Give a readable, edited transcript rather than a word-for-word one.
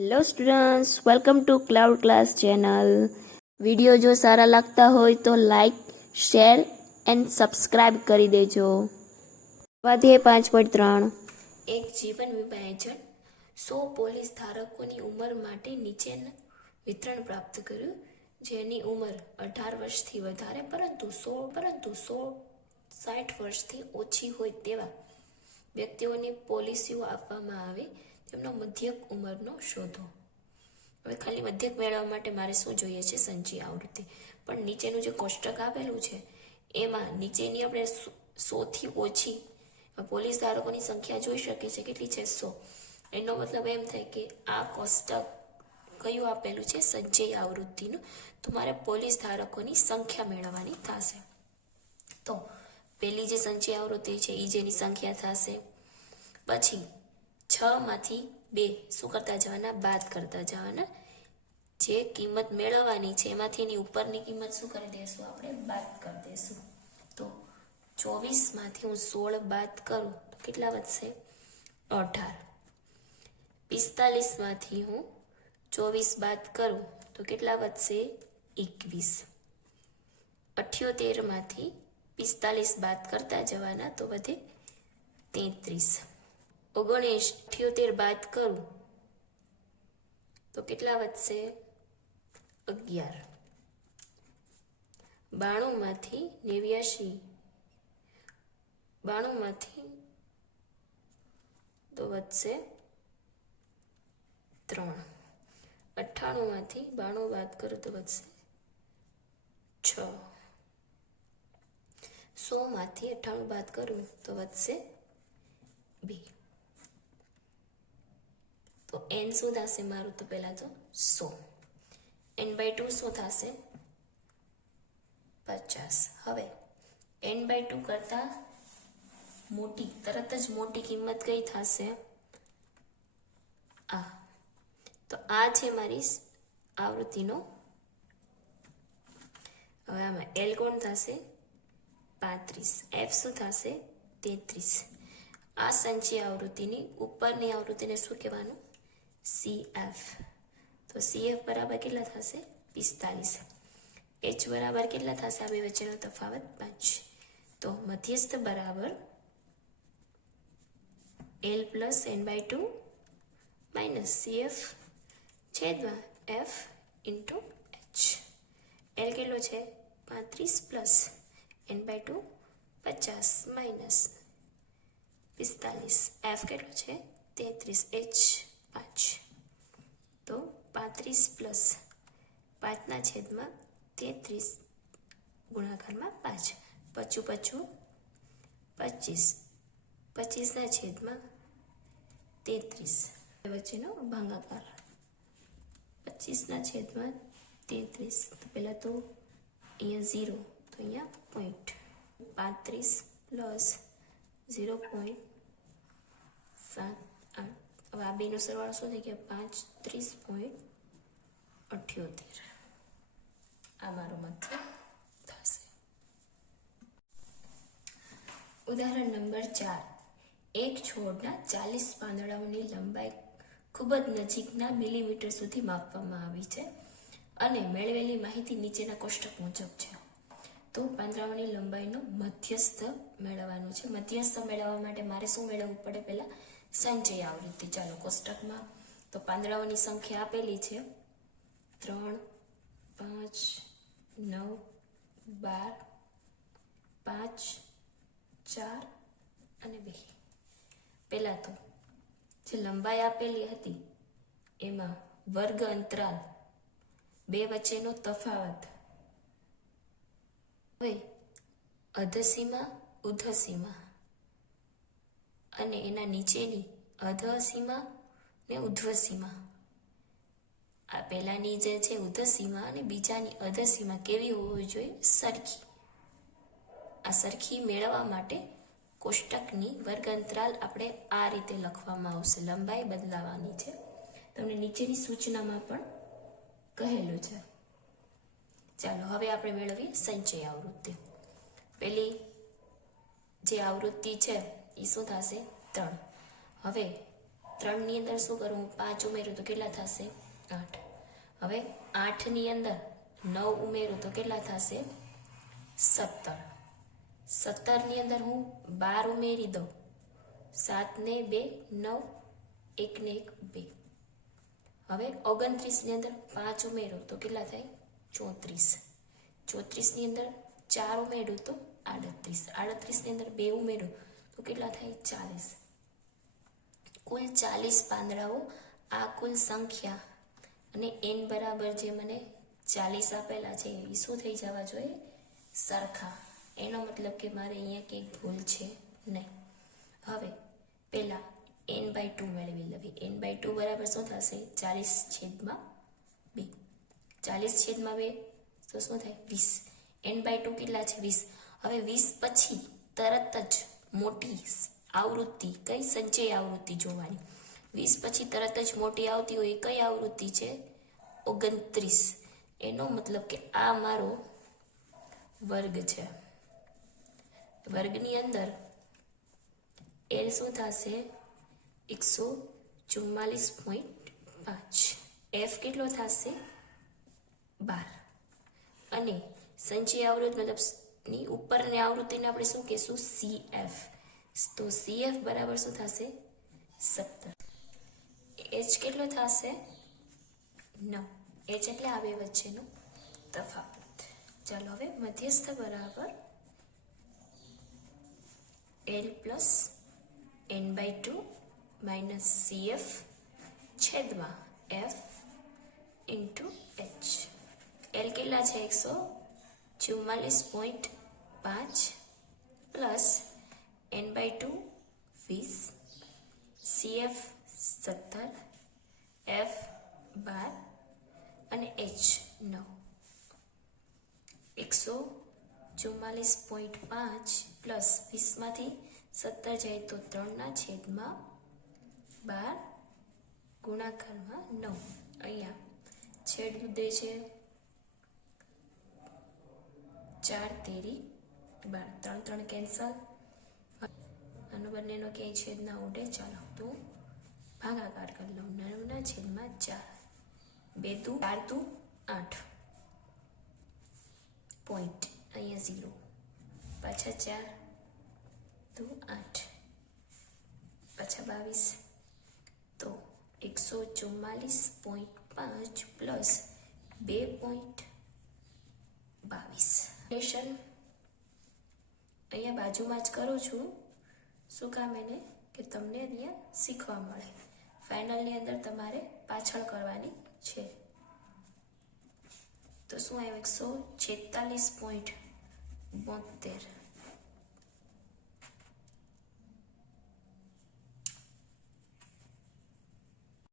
Hello students, welcome to cloud class channel. Video જો સારા લાગતા હોય તો લાઈક, શેર એન્ડ સબસ્ક્રાઇબ કરી દેજો. સ્વાધ્યાય 5.3 એક જીવન વીમા એજન્ટ 100 પોલીસ ધારકોની ઉંમર માટે નીચેનું વિતરણ પ્રાપ્ત કર્યું, જેની ઉંમર 18 વર્ષથી વધારે પરંતુ 60 વર્ષથી ઓછી હોય તેવા વ્યક્તિઓને પોલિસીઓ આપવામાં આવે. તેમનો મધ્યક ઉંમરનો શોધો. હવે ખાલી મધ્યક મેળવવા માટે મારે શું જોઈએ છે? સંચયી આવૃત્તિ. પણ નીચેનું જે કોષ્ટક આપેલું છે એમાં નીચેની આપણે 100 થી ઓછી પોલીસ ધારકોની સંખ્યા જોઈ શકીએ છીએ. કેટલી છે? 100. એનો મતલબ એમ થાય કે આ કોષ્ટક કયું આપેલું છે? સંચયી આવૃત્તિનું. તો મારે પોલીસ ધારકોની સંખ્યા મેળવવાની થશે. તો પહેલી જે સંચયી આવૃત્તિ છે એ જેની સંખ્યા થશે. પછી 6 માંથી 2 શું કરતા જવાના? બાદ કરતા જવાના. જે કિંમત મેળવવાની છે એમાંથી એની ઉપરની કિંમત શું કરી દઈશું? આપણે બાદ કરી દઈશું. તો 24 માંથી હું 16 બાદ કરું તો કેટલા વધશે? 18. 45 માંથી હું 24 બાદ કરું તો કેટલા વધશે? 21. 78 માંથી 45 બાદ કરતા જવાના તો વધે 33. 78 બાદ કરું તો કેટલા વધશે? 11. 92 માંથી તો વધશે 3. 98 માંથી 92 બાદ કરું તો વધશે 6. 100 માંથી 98 બાદ કરું તો વધશે 2. તો n શું થશે મારું? તો પહેલા તો 100. n/2 શું થશે? 50. હવે n/2 કરતા મોટી, તરત જ મોટી કિંમત કઈ થશે? આ. તો આ છે મારી આવૃત્તિનો. હવે આમાં l કોણ થશે? 35. f શું થશે? 33. આ સંચયી આવૃત્તિની ઉપરની આવૃત્તિને શું કહેવાનું? CF. તો CF બરાબર કેટલા થશે? 45. H બરાબર કેટલા થશે? આ બે વચ્ચેનો તફાવત 5. તો મધ્યસ્થ બરાબર L plus n/2 minus CF છેદમાં F ઇન્ટુ H. L કેટલો છે? 35 પ્લસ n/2 50 માઇનસ 45. F કેટલો છે? 33. H 5. તો 35 પ્લસ 5 છેદમાં 33 ગુણાકારમાં 5. 5 25 25 છેદમાં 33 વચ્ચેનો ભાગાકાર 25 છેદમાં 33. તો પહેલા તો અહીંયા 0 તો અહીંયા પોઈન્ટ. 35 પ્લસ 0.78. હવે આ બેનો સરવાળો શું થઈ ગયા? 35.78. આ મારો મધ્ય થશે. ઉદાહરણ નંબર 4. એક છોડના 40 પાંદડાઓની લંબાઈ ખૂબ જ નજીકના મિલીમીટર સુધી માપવામાં આવી છે અને મેળવેલી માહિતી નીચેના કોષ્ટક મુજબ છે. તો પાંદડાઓની લંબાઈનો મધ્યસ્થ મેળવવાનો છે. મધ્યસ્થ મેળવવા માટે મારે શું મેળવવું પડે? પહેલા સંચયી આવૃત્તિ. ચાલો કોષ્ટકમાં તો પાંદડાઓની સંખ્યા આપેલી છે 3, 5, 9, 12, 5, 4 અને 2. પહેલા તો જે લંબાઈ આપેલી હતી એમાં વર્ગ અંતરાલ 2 વચ્ચેનો તફાવત. હવે અધસીમા ઉધસીમા અને એના નીચેની અધસીમા ને ઉધ્વસીમા. આ પહેલાની જે છે ઉધસીમા અને બીજાની અધસીમા કેવી હોવી જોઈએ? સરખી. આ સરખી મેળવવા માટે કોષ્ટકની વર્ગ અંતરાલ આપણે આ રીતે લખવામાં આવશે. લંબાઈ બદલાવાની છે. તમને નીચેની સૂચનામાં પણ કહેલું છે. ચાલો હવે આપણે મેળવીએ સંચયી આવૃત્તિ. પેલી જે આવૃત્તિ છે એ શું થશે? 3. હવે 3ની અંદર શું કરું? 5 ઉમેરું તો કેટલા થશે? 8. હવે 8ની અંદર 9 ઉમેરું તો કેટલા થશે? 17. 17ની અંદર હું 12 ઉમેરી દઉં. 7 ને 2 9, 1 ને 1 2. હવે 29ની અંદર 5 ઉમેરું તો કેટલા થાય? 34. 34ની અંદર 4 ઉમેરું તો 38. 38ની અંદર 2 ઉમેરું તો કેટલા થાય? 40. કુલ 40 પાંદડાઓ. આ કુલ સંખ્યા અને n બરાબર જે મને 40 આપેલા છે એ શું થઈ જવા જોઈએ? સરખા. એનો મતલબ કે મારે અહીંયા કંઈક ભૂલ છે નહીં. હવે પહેલા n/2 મેળવી લેવી. n/2 બરાબર શું થશે? 40/2. 40/2 તો શું થાય? 20. n/2 કેટલા છે? 20. હવે 20 પછી તરત જ મોટી આવૃત્તિ, કઈ? સંચય આવૃત્તિ જોવાની. 20 પછી તરત જ મોટી આવતી હોય એ કઈ આવૃત્તિ છે? 29. એનો મતલબ કે આ મારો વર્ગ છે. વર્ગની અંદર L શું થશે? 144.5. F કેટલો થશે? 12. અને સંચય આવૃત્તિ મતલબ ની ઉપરની આવૃત્તિને આપણે શું કહેશું? CF. તો CF બરાબર શું થશે? 17. H કેટલો થશે? 9. H એટલે આ બે વચ્ચેનો તફાવત. ચાલો હવે મધ્યસ્થ બરાબર L plus n/2 minus CF છેદમાં F ઇન્ટુ H. L કેટલા છે? 144.5 પ્લસ n/2 20, CF 17, F 12 અને H 9. 144.5 પ્લસ 20માંથી 17 જાય તો 3/12 ગુણાકારમાં 9. અહીંયા છેદ ઉદે છે 4 તેરી 12. 3 3 કેન્સલ. આનો બંનેનો ક્યાંય છેદ ના ઉડે. ચાલો તો ભાગાકાર કરી લઉં. 9/4. 2 × 4 = 8. પોઈન્ટ અહીંયા 0. પાછા 4 × 8 પાછા 22. તો 144.5 પ્લસ 2.22. અહીંયા બાજુમાં જ કરું છું. શું કામ? એને કે તમને અહીંયા શીખવા મળે. ફાઇનલની અંદર તમારે પાછળ કરવાની છે. તો શું આવ્યું? 146.72